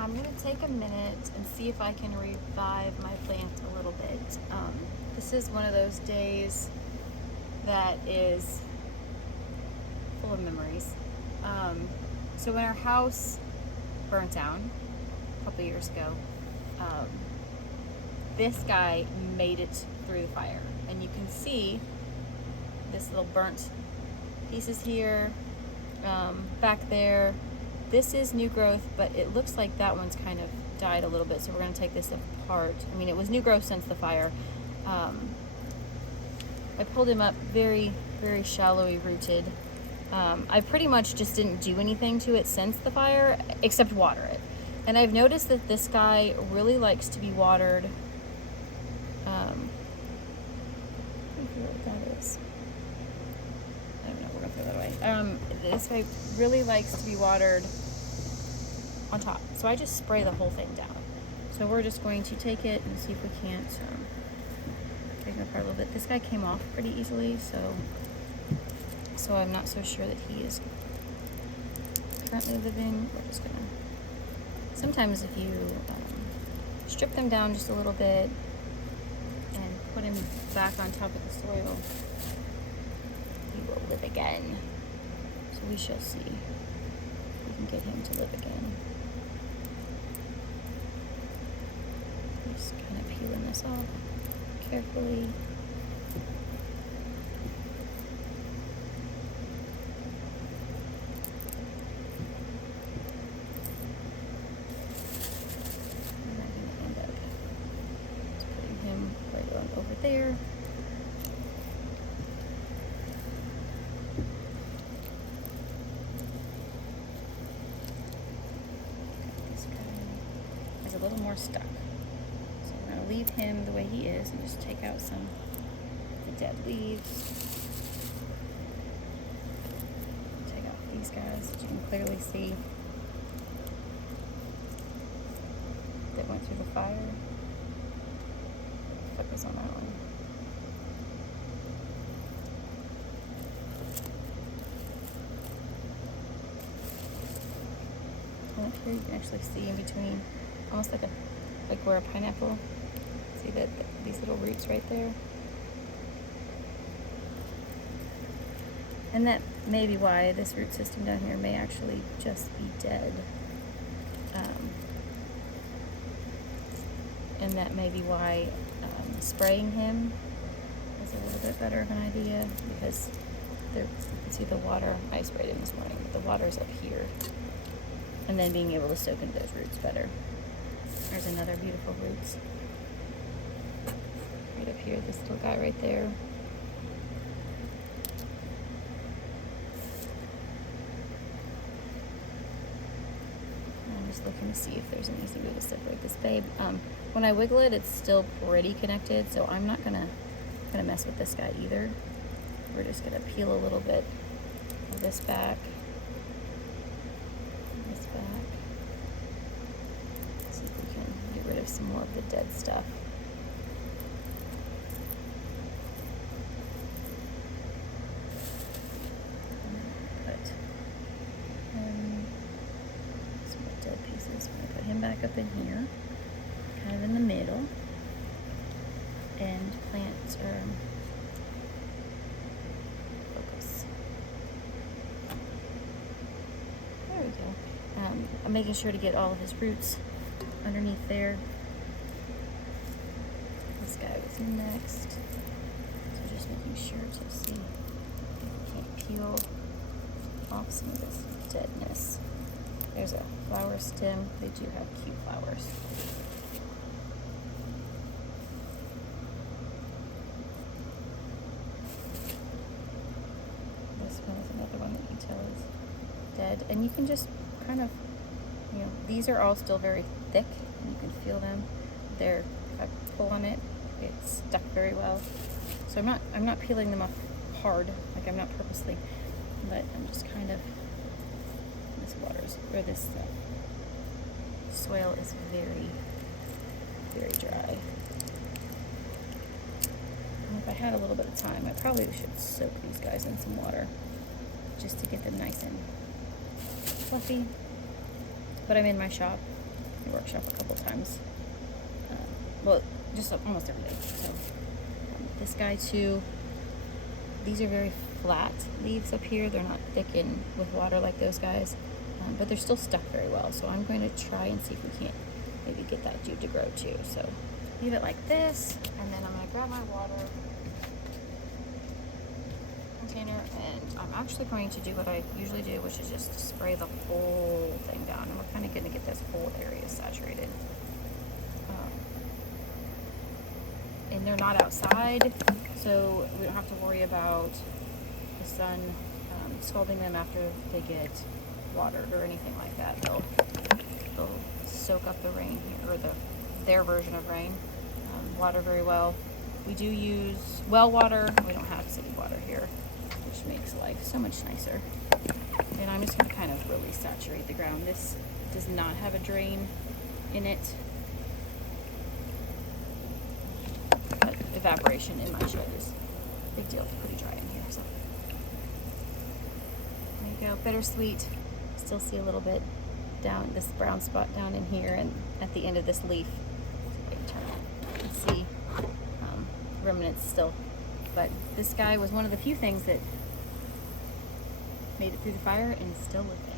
I'm gonna take a minute and see if I can revive my plant a little bit. This is one of those days that is full of memories. So when our house burnt down a couple years ago, this guy made it through the fire, and you can see this little burnt pieces here, back there. This is new growth, but it looks like that one's kind of died a little bit, so we're going to take this apart. I mean, it was new growth since the fire. I pulled him up very, very shallowly rooted. I pretty much just didn't do anything to it since the fire, except water it. And I've noticed that this guy really likes to be watered. I don't know what that is. I don't know, we're going to throw that away. This guy really likes to be watered on top. So I just spray the whole thing down. So we're just going to take it and see if we can't take it apart a little bit. This guy came off pretty easily, so I'm not so sure that he is currently living. We're just gonna, sometimes if you strip them down just a little bit and put him back on top of the soil, he will live again. So we shall see if we can get him to live again. Just kind of peeling this off carefully. And I'm going to end up just putting him right on over there. This guy is a little more stuck. I'm going to leave him the way he is and just take out some of the dead leaves. Take out these guys that you can clearly see that went through the fire. Focus on that one. And up here you can actually see in between, almost like where a pineapple. See that these little roots right there? And that may be why this root system down here may actually just be dead. And that may be why spraying him is a little bit better of an idea, because there, you can see the water. I sprayed him this morning, but the water's up here. And then being able to soak into those roots better. There's another beautiful roots. Right up here, this little guy right there. I'm just looking to see if there's an easy way to separate this babe. When I wiggle it, it's still pretty connected, so I'm not gonna mess with this guy either. We're just gonna peel a little bit of this back. This back. See if we can get rid of some more of the dead stuff. Some more dead pieces. I'm gonna put him back up in here, kind of in the middle, and plant focus. There we go. I'm making sure to get all of his roots underneath there. This guy was next, so just making sure to see if we can't peel off some of this deadness. There's a flower stem. They do have cute flowers. This one is another one that you can tell is dead. And you can just kind of, these are all still very thick, and you can feel them. If I pull on it, it's stuck very well. So I'm not peeling them off hard, like I'm not purposely, but I'm just kind of, this soil is very, very dry. And if I had a little bit of time, I probably should soak these guys in some water just to get them nice and fluffy. But I'm in my shop, the workshop a couple times. Well, just almost every day. So this guy too. These are very flat leaves up here. They're not thickened with water like those guys, but they're still stuck very well. So I'm going to try and see if we can't maybe get that dude to grow too. So leave it like this, and then I'm going to grab my water container, and I'm actually going to do what I usually do, which is just spray the whole thing down, and we're kind of going to get this whole area saturated. And they're not outside, so we don't have to worry about the sun scalding them after they get watered or anything like that. They'll soak up the rain here, or their version of rain, water very well. We do use well water. We don't have city water here, which makes life so much nicer. And I'm just going to kind of really saturate the ground. This does not have a drain in it. But evaporation in my shed is a big deal. It's pretty dry in here. So there you go. Bittersweet. Still see a little bit down this brown spot down in here and at the end of this leaf. So I can turn it and see remnants still. But this guy was one of the few things that made it through the fire and still lived.